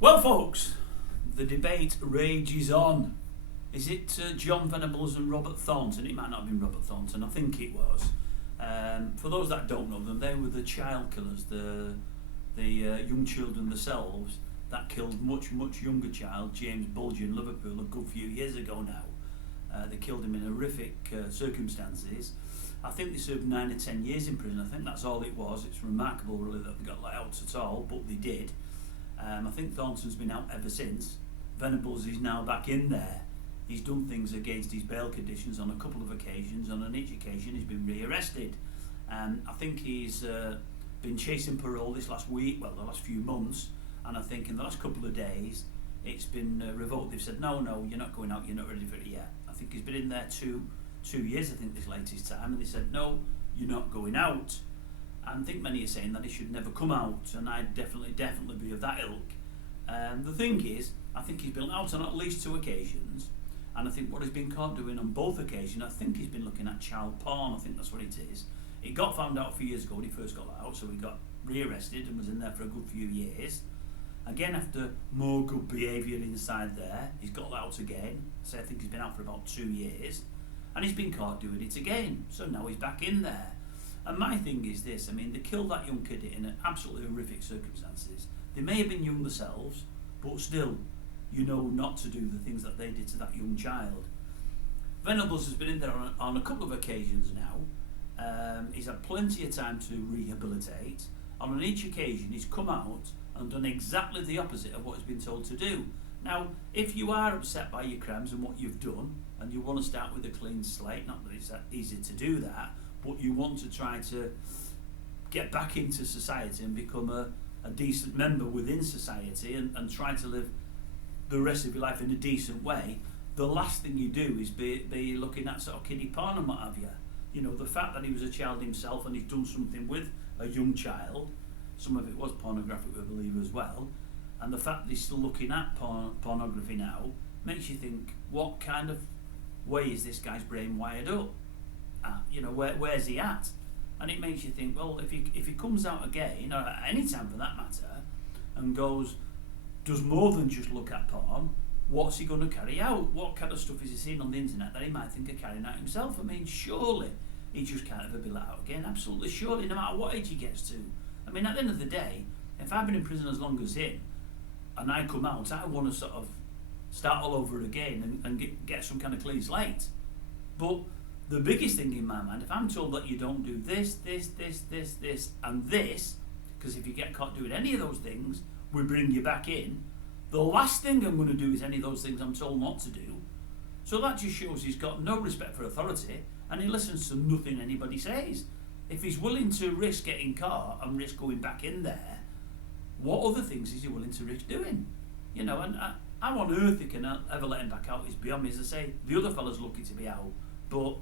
Well, folks, the debate rages on. Is it John Venables and Robert Thornton? It might not have been Robert Thornton, I think it was. For those that don't know them, they were the child killers, the young children themselves that killed much younger child, James Bulger in Liverpool, a good few years ago now. They killed him in horrific circumstances. I think they served 9 or 10 years in prison. I think that's all it was. It's remarkable really that they got let out at all, but they did. I think Thornton's been out ever since. Venables is now back in there. He's done things against his bail conditions on a couple of occasions, and on each occasion he's been rearrested. I think he's been chasing parole this last week, well, the last few months, and I think in the last couple of days it's been revoked. They've said, no, you're not going out, you're not ready for it yet. I think he's been in there two years, I think, this latest time, and they said, no, you're not going out. And I think many are saying that he should never come out, and I'd definitely be of that ilk. The thing is, I think he's been out on at least 2 occasions, and I think what he's been caught doing on both occasions, I think he's been looking at child porn. I think that's what it is. It got found out a few years ago when he first got out, so he got rearrested and was in there for a good few years. Again, after more good behaviour inside there, he's got out again. So I think he's been out for about 2 years, and he's been caught doing it again. So now he's back in there. And my thing is this, I mean, they killed that young kid in absolutely horrific circumstances. They may have been young themselves, but still, you know not to do the things that they did to that young child. Venables has been in there on a couple of occasions now. He's had plenty of time to rehabilitate. On each occasion, he's come out and done exactly the opposite of what he's been told to do. Now, if you are upset by your crimes and what you've done, and you want to start with a clean slate, not that it's that easy to do that, but you want to try to get back into society and become a decent member within society and try to live the rest of your life in a decent way, the last thing you do is be looking at sort of kiddie porn and what have you. You know, the fact that he was a child himself and he's done something with a young child, some of it was pornographic, we believe, as well, and the fact that he's still looking at pornography now makes you think, what kind of way is this guy's brain wired up? You know, where's he at? And it makes you think, well, if he comes out again, or at any time for that matter, and does more than just look at porn, what's he going to carry out? What kind of stuff is he seeing on the internet that he might think of carrying out himself? I mean, surely he just can't ever be let out again. Absolutely, surely, no matter what age he gets to. I mean, at the end of the day, if I've been in prison as long as him, and I come out, I want to sort of start all over again and get some kind of clean slate. But the biggest thing in my mind, if I'm told that you don't do this, and this, because if you get caught doing any of those things, we bring you back in, the last thing I'm going to do is any of those things I'm told not to do. So that just shows he's got no respect for authority, and he listens to nothing anybody says. If he's willing to risk getting caught and risk going back in there, what other things is he willing to risk doing? You know, and how on earth they can ever let him back out is beyond me. As I say, the other fella's lucky to be out, but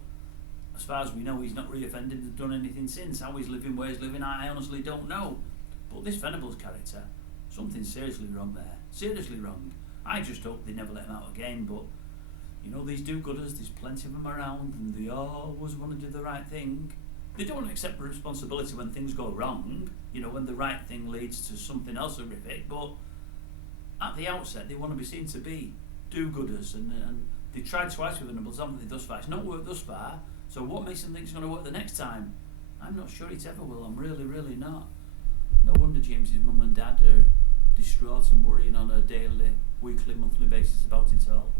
as far as we know, he's not reoffended and done anything since. How he's living, where he's living, I honestly don't know. But this Venables character, something's seriously wrong there. Seriously wrong. I just hope they never let him out again, but you know, these do-gooders, there's plenty of them around, and they always want to do the right thing. They don't want to accept responsibility when things go wrong, you know, when the right thing leads to something else horrific, but at the outset, they want to be seen to be do-gooders, and they tried twice with Venables, haven't they, thus far? It's not worked thus far, so what makes them think it's going to work the next time? I'm not sure it ever will. I'm really not. No wonder James's mum and dad are distraught and worrying on a daily, weekly, monthly basis about it all.